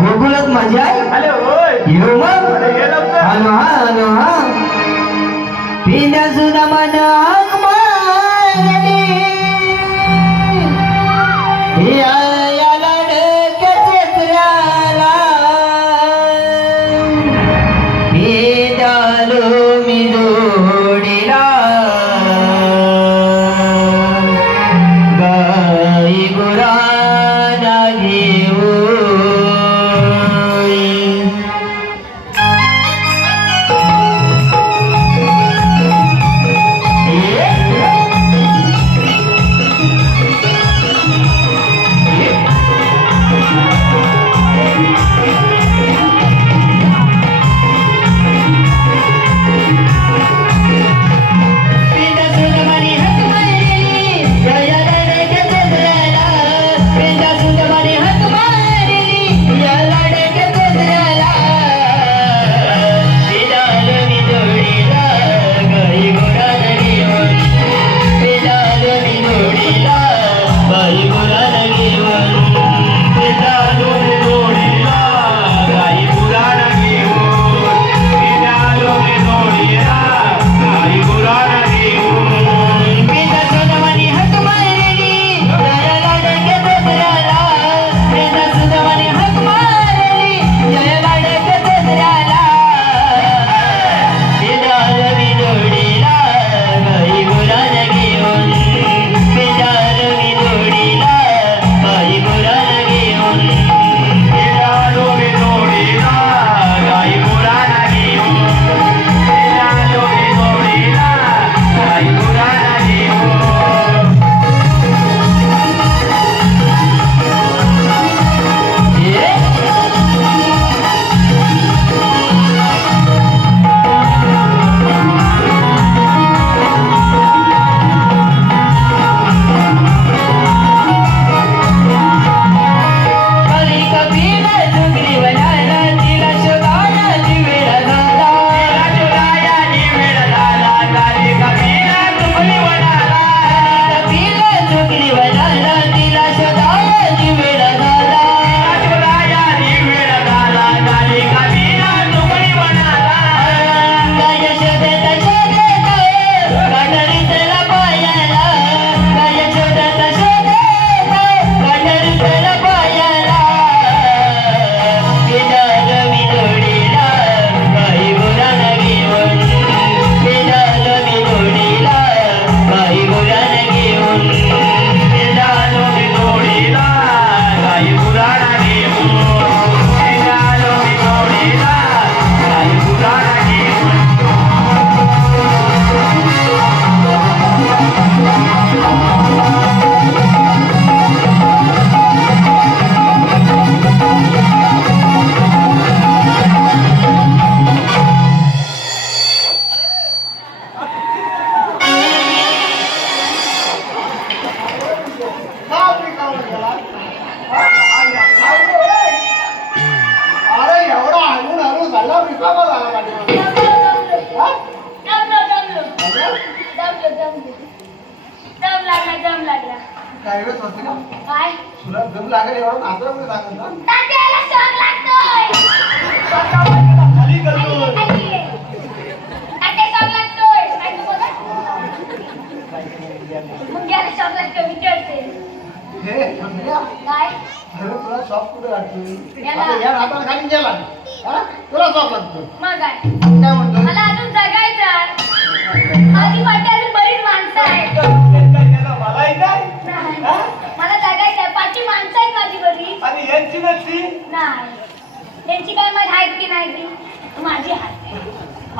गोकुळात माझी आई अरे होय. येऊ मग. अरे ये लवकर. हॅलो हा हॅलो. हा पिंड्या सुद्धा मन. का? काय? तुला दम लागेल एवढा नाचरा मध्ये सांगत ना? तात्याला शॉक लागतोय. खाली खाली करतो ये, खाली. ये. तात्या शॉक लागतोय. काय तू बघा मुंग्याला शॉक लागतोय विचारते. हे म्हणल्या, काय? अरे तुला शॉप कुठे लागतो या खाली गेला हा? तुला शॉप लागतो मग काय? काय म्हणतो मला अजून जगायचं माझी पाठी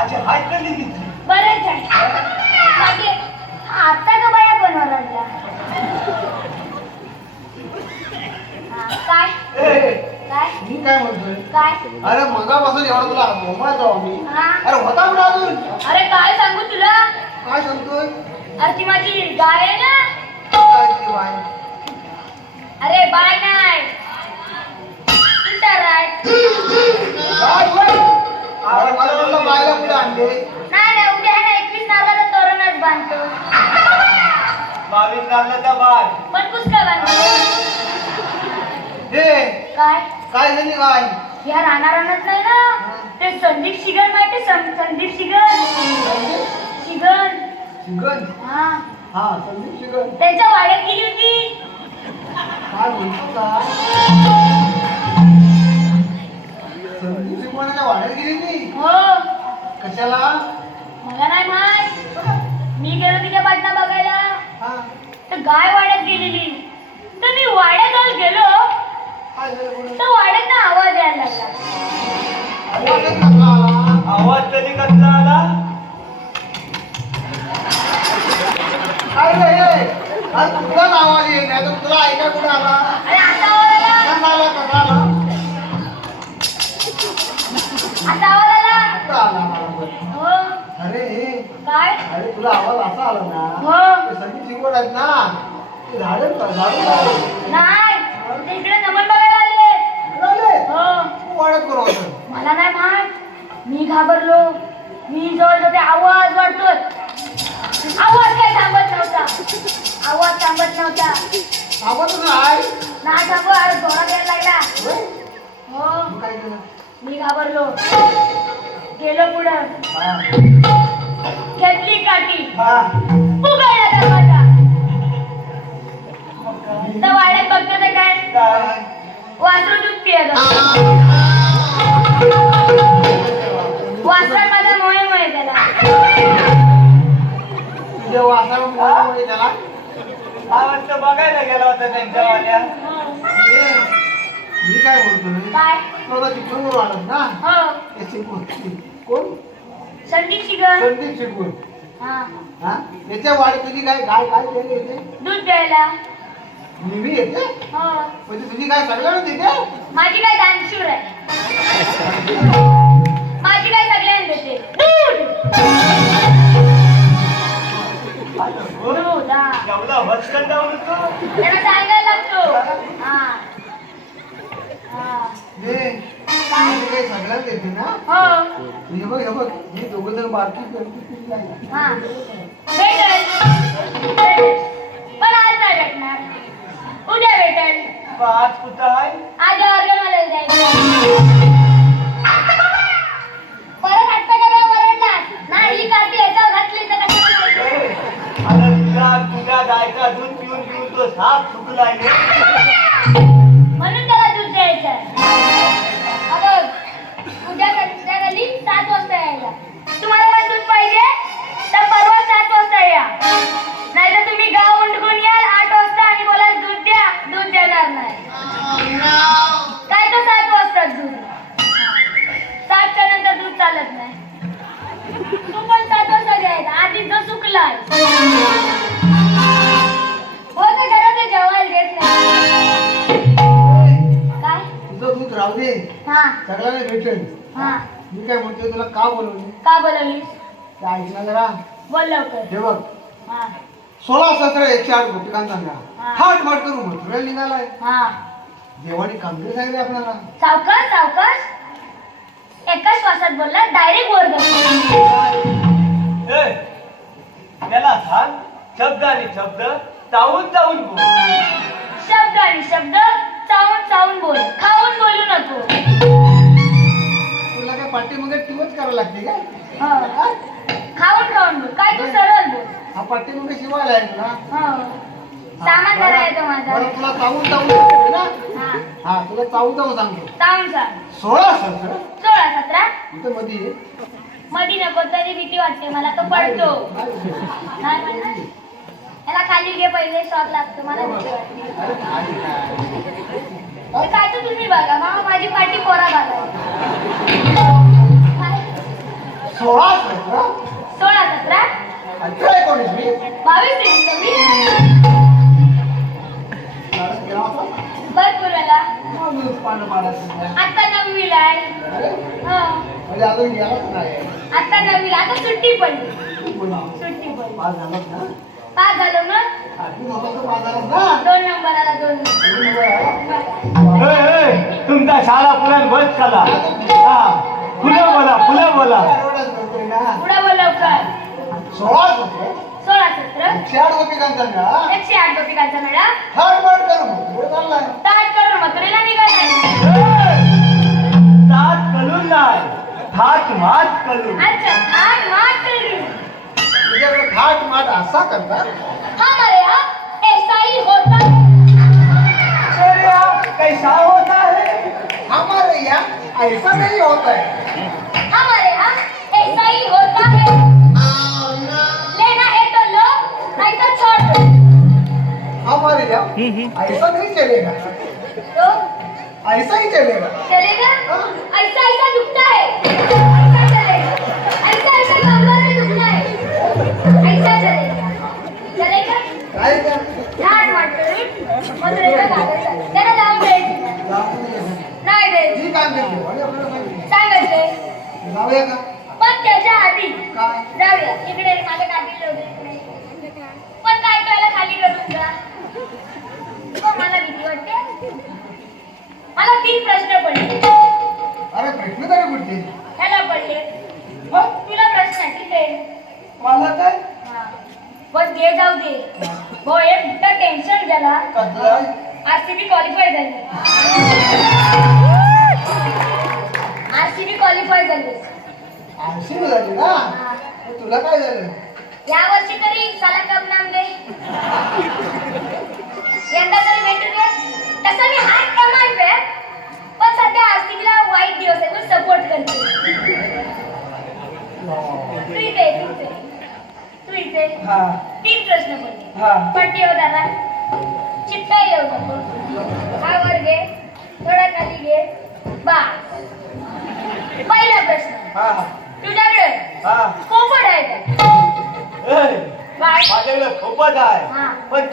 अच्छा हाय कधी घेतली बरेच आहे बाकी आता का बाया ओरडल्या हा, काय? काय? मी काय म्हणतोय? काय? अरे मगापासून एवढा तुला मोबाईल जाऊ मी हा. अरे होता कुठे अजून. अरे काय सांगू तुला? काय सांगतोय? अरे ती माझी गाय आहे ना? काय ती बाय? अरे बाय नाही आणले नाही नाही उद्या ना एकवीस नावाला तोरणच बांधतो. बावीस त्या बाय पण पुष्कळ बांधतो हे काय? काय झाली काय या राहणारानच नाही ना? ते संदीप शिगन माहिती सं- संदीप शिगन शिगन चिकन हा. हा संदीप चिकन त्यांच्या वाड्यात गेली होती. काय म्हणतो का? गाय वाड्यात गेलेली तर मी वाड्याजवळ गेलो? तर वाड्यात आवाज यायला लागला? आवाज तरी कसला आला काय रे? आज तुझाच आवाज येईल नाही तर तुला ऐका कुठं आला अरे काय? अरे तुला आवाज असा आला ना हो ते संगीत शिकवत आहेत ना ते झाडं झाडू लावले. नाही ते इकडे नमन बघायला आले झाले. हो. तू वाढत करू आता. मला नाही माहीत. मी घाबरलो. मी जवळ जाते. आवाज वाढतोय. आवाज काय थांबत नव्हता. आवाज थांबत नव्हता. आवाजच नाही. नाही थांबव अरे जोरात यायला लागला. होय? हो. मग काय केलं? मी घाबरलो. गेलो पुढं. हा. घेतली काठी हा. उघडला दरवाजा. तर वाड्यात बघतो ते काय? वासरू दूध पियत वासरा माझा मोहे मोहे त्याला. तुझ्या त्याला. आवाज तर बघायला गेला होता त्यांच्या वाल्या मी काय बोलतोय काय? तो तिकडून वाढत ना? हो. कोण? संदीप शिगन. संदीप शिकवून हा. हा? याच्या वाढ तुझी काय काय काय केलं येते दूध द्यायला नेहमी येते? हो. म्हणजे तुझी काय सगळ्यांना देते? माझी काय दानशूर आहे. माझी काय सगळ्यांना देते? दूध. दूध हा. एवढा भस्कन जाऊन तू त्यांना सांगायला हे बघ हे दोघं जण बारकी करती किती आहे. हा. भेटेल. भेटेल. पण आज नाही भेटणार. उद्या भेटेल. आज कुठं आहे? आज ऑर्गनवाला जायचं परत हट्ट नाही काठी याच्यावर घातली तर कशाला ए, आता तुझा तुझ्या गायचा दूध पिऊन पिऊन तो साप चुकलाय रे. दे हा. सगळ्यांना भेटेल हा. मी काय म्हणतोय तुला का बोलवले का बोलवलीस? ते ऐकणार जरा. बोल लवकर. हे बघ. हा. सोळा सतरा एकशे आठ गोपिकांचा हा. मेळा हाट माट करून मथुरा निघालाय. हा. देवाने कामगिरी सांगितली आपल्याला. सावकाश सावकाश. एका श्वासात बोलला डायरेक्ट वर गेला. ए, त्याला सांग शब्द आणि शब्द चावून चावून बोल. शब्द आणि शब्द चावून चावून बोल. खाऊन बोलू नको तुला काय पाठीमागे टिवच करावं लागते काय? हो. खाऊन खाऊन बोल. काय तू सरळ बोल. हा पाठीमागे शिवायला आहे तुला हो. सामान करायचं माझा बरं तुला चावून चावून सांगतो ना? हा. हा तुला चावून चावून सांगतो. चावून सांग. सोळा सतरा. सोळा सतरा? इथं मध्ये ये. मधी नको तरी भीती वाटते मला. तो पडतो. नाही. नाही म्हणणार याला खाली घे पहिले. शॉट लागतो. मला भीती वाटते. अरे काय काय? काय तर तुम्ही बघा. मामा माझी पाठी पोरा बघा? सोळा सतरा सोळा सतरा अठरा एकोणीस मी बावीस तेवीस पानं पाडायचं नाही. आता नववीला आहे. हो. म्हणजे आता नववीला. आता सुट्टी पडली. सुट्टी पडली. पास झालो मग ना दोन नंबर आला दोन नंबर. दोन नंबर आहे. ए, ए, तुमचा शाळा पुरण बस कला हा फुलं बोला फुलं बोला एवढंच ना. पुढे बोल लवकर सोळा सतरा सोळा सतरा एकशे आठ गोपिकांचा मेळा एकशे आठ गोपिकांचा मेळा असा करतात हमारे यहाँ ऐसा ही होता है। अरे आप कैसा होता है? हमारे यहाँ ऐसा नहीं होता है। हमारे यहाँ ऐसा ही होता है। लेना है तो लो नहीं तो छोड़ दो। हमारे यहाँ ऐसा नहीं चलेगा। तो ऐसा ही चलेगा। चलेगा? ऐसा ऐसा जाऊया का? पण त्याच्या आधी काय? जाऊया. इकडे काकीला वगैरे पण काय करायला खाली करून जा? हो, मला भीती वाटते. मला तीन प्रश्न पडले. अरे भेटली तरी कुठली ह्याला पडले. मग तुला प्रश्न आहे मला काय हा. पण ते जाऊ दे. हो एक मोठं टेन्शन गेला कसलं आरसीबी क्वालिफाय झाली. आरसीबी क्वालिफाय झाली. आळशी झाली ना. मग तुला काय झालं? या वर्षी तरी साला कप नाम दे. यंदा तरी भेटू दे. तसं मी हार कमाल पे पण सध्या आरसीबीला वाईट दिवस आहे मी सपोर्ट करते तू. इथे तू इथे तू इथे हा. तीन प्रश्न पडले. हा. पट्टी हो दादा.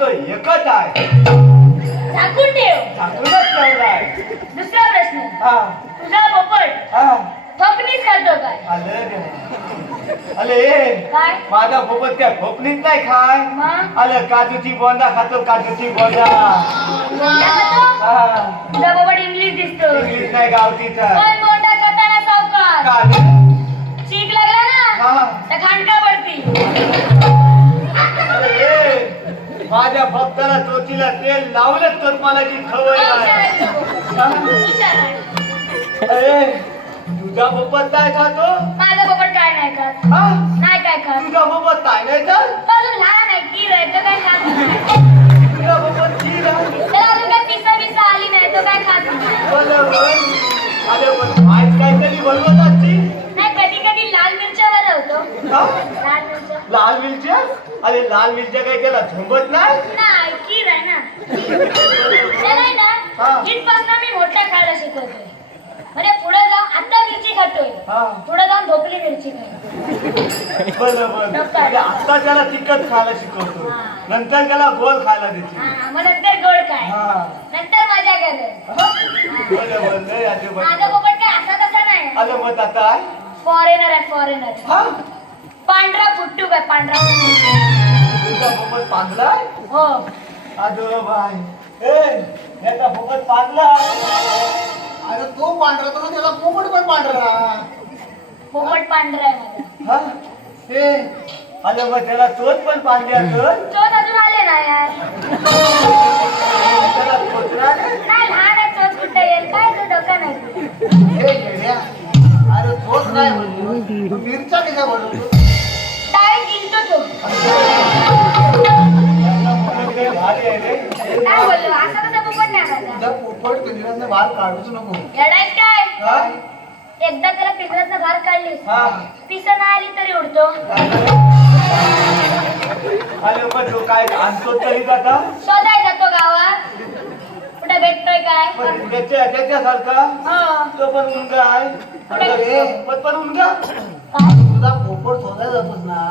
एकच आहे. झाकून ठेव. ठाकूरच ठेवलाय दुसरा प्रश्न. हा. तुझा पोपट हा. थपनीच करतो काय? आलं का? अले. काय? माझा पोपट काय खोपलीत नाही खाय? मग? आलं काजूची बोंदा खातो काजूची बोंदा बोंडा खातो? हा. तुझा पोपट इंग्लिश दिसतो. इंग्लिश नाही गावठीचा. पण बोंडा खाताना सावकार. चीक लागला ना? हा. तर खांडका पडती माझ्या भक्ताला चोचीला तेल लावलंच तर मला नाही आहे. तुझा पोपट काय खातो? माझा पोपट काय नाही खात. हा? नाही काय खात. तुझा पोपट काय नाही तर अजून लहान आहे की रे तो काय खात नाही. तुझा पोपट खीर आहे. त्याला अजून काय पिसा बिसा आली नाही तो काय खात नाही. बरोबर अरे पण आज काहीतरी बोलवत असती नाही कधी कधी लाल मिरच्यावर होतो हा? लाल मिरच्या? लाल मिरच्या अरे लाल मिरच्या काही त्याला झोंबत नाही? नाही कीर आहे ना. त्याला आहे हा. ना इथपासून मी मोठ्या खायला शिकवतोय. म्हणजे पुढे जाऊन आता मिरची खातोय. हा. पुढे जाऊन ढोकली मिरची खाय बरोबर म्हणजे आता त्याला तिखट खायला शिकवतो. नंतर त्याला गोल खायला देते. हा मग नंतर गोड काय? हा. नंतर मजा कर बरोबर माझा बरोबर. पोपट काय असा तसा नाही. आलं मत आता? फॉरेनर आहे फॉरेनर हा? पांढरा फुट्टू काय पांढरा तुझा पोपट पांगलाय हो. अगं बाय ए याचा पोपट पांगला अरे तो पांढरा तर त्याला पोपट पण पांढरा पोपट पांढरा आहे माझा. हा? ए आलं मग त्याला तोच पण पांगल्या तर चोच. अजून आले ना यार. त्याला आहे? नाही लहान आहे चोच कुठे येईल? काय तो डोका नाही. हे येड्या. अरे तोच नाही. म्हणतो तू मिरच्या कशा बनवतो डाळ गिनतो तो. याचा पोपट लय भारी आहे रे. काय बोललो? असा कसा पोपट नाही माझा तुझा पोपट पिंजऱ्यातनं बाहेर काढूच नको. लढाईत काय? हा? एकदा त्याला पिंजऱ्यातनं बाहेर काढलीस हा. पिसं नाही आली तरी उडतो. आलं मग तो काय आणतो तरी आता? शोधाय जातो गावात. कुठे भेटतोय काय? पण त्याच्या त्याच्यासारखा? तो पण मुलगा आहे. अरे. पण पण मुलगा? काय तुझा पोपट शोधायला जातोस ना?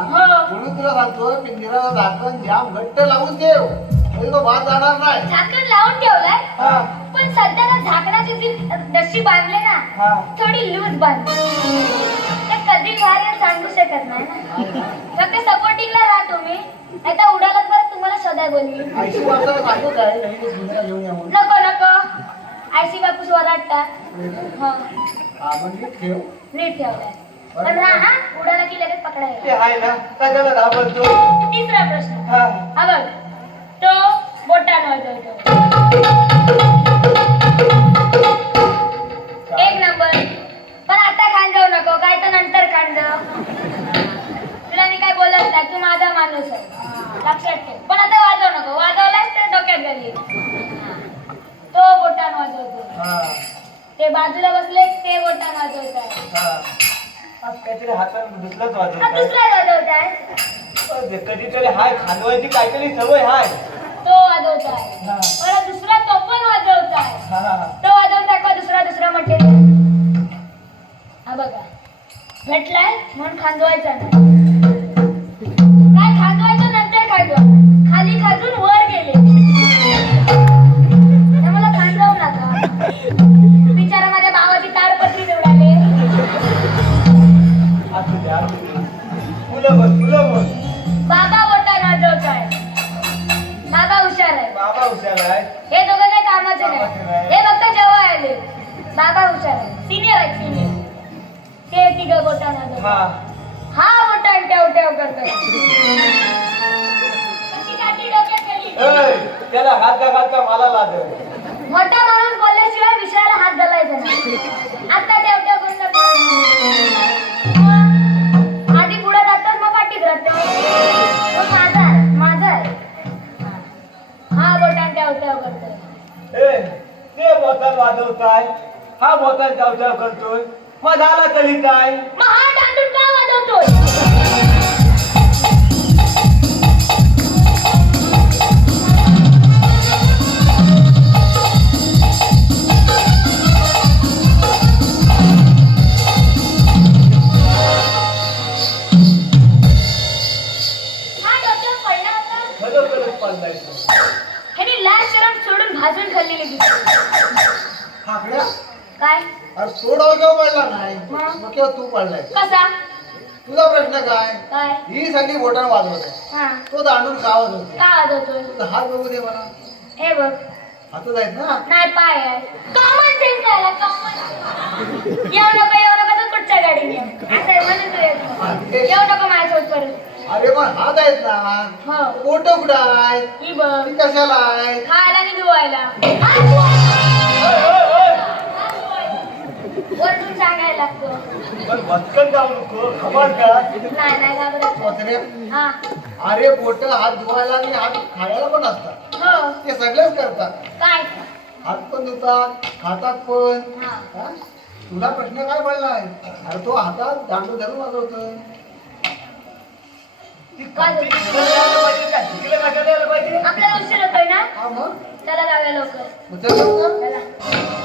म्हणून तुला सांगतो पिंजऱ्याला झाकण जाम घट्ट लावून ठेव. म्हणजे तो बाहेर जाणार नाही. झाकण लावून ठेवलंय? हा. पण सध्या ना झाकणाची जी दशी बांधले ना थोडी लूज बांधली. कधी बाहेर सांगू शकत नाही ना फक्त सपोर्टिंगला राहा तुम्ही नाही तर उडालात परत तुम्हाला ऐंशी वर्षाला सांगतो काय नाही पिंजरा घेऊन या म्हणून नको नको. आयसी बापूस वराटतात हो. हा म्हणजे ठेव. नीट ठेवलाय पण हा हा उडाला की लगेच ते पकडायला आहे ना कशाला घाबरतो. तिसरा प्रश्न. हा. हा बघ. तो बोटान वाजवतो. एक नंबर. पण आता जाऊ नको काय तर नंतर जाऊ तुला मी काय बोलत नाही तू माझा माणूस आहे. लक्षात ठेव. पण आता वाजवू नको. वाजवलास तर डोक्यात गेली तो बोटान वाजवतो हा. ते बाजूला बसले ते बोटान वाजवत आहे आज काहीतरी दुसरंच हा वाजवत दुसरा वाजवत आहे कधीतरी हाय खांदवायची काहीतरी सवय हाय. तो वाजवत आहे हा दुसरा तो पण वाजवत आहे हा. हा तो वाजवून दाखवा दुसरा? दुसरा म्हटले. हा बघा. भेटलाय म्हणून खांदवायचा नाही. काय खांदवायचं? नंतर खाली खाजून वर गेले. वाजवताय हा बोतल चावचाव करतोय. मग झाला तरी काय मग हा दांडून का वाजवतोय लाल सोडून भाजून खाल्लेली दिसते. हाकड्या काय? अरे तो डोक्यावर पडला नाही. मग? तू पडलाय कसा? तुझा प्रश्न काय? काय? ही सगळी बोटां वाजवत आहे हा. तो दांडून होते? का वाजवतोय तुझा हात बघू दे मला. हे बघ. हातच आहेत ना? नाही पाय आहे. कॉमन सेन्स आहे कॉमन येऊ नको येऊ नको तर कुठच्या गाडीने? येऊ. असं आहे म्हणून तू येत. नाही. येऊ नको माझ्यासोबत परत. अरे पण हात आहेत ना? हो. पोट कुठं आहेत? ही बघ. ती कशाला आहेत? खायला आणि धुवायला. वरतून सांगायला लागतो. पण भटकन जाऊ नको खबर का नाही नाही घाबरत पोचरे हा. अरे बोट हात धुवायला आणि हात खायला पण असतात. हो. ते सगळेच करतात. काय? हात पण धुतात खातात पण. हा. हा? तुला प्रश्न काय पडलाय अरे तो हातात दांडू धरून वाजवतोय ती तिकडे यायला पाहिजे का? तिकडे कशाला यायला पाहिजे? आपल्याला उशीर होतोय ना? हा मग? चला जाऊया लवकर. मग चल. लवकर. चला.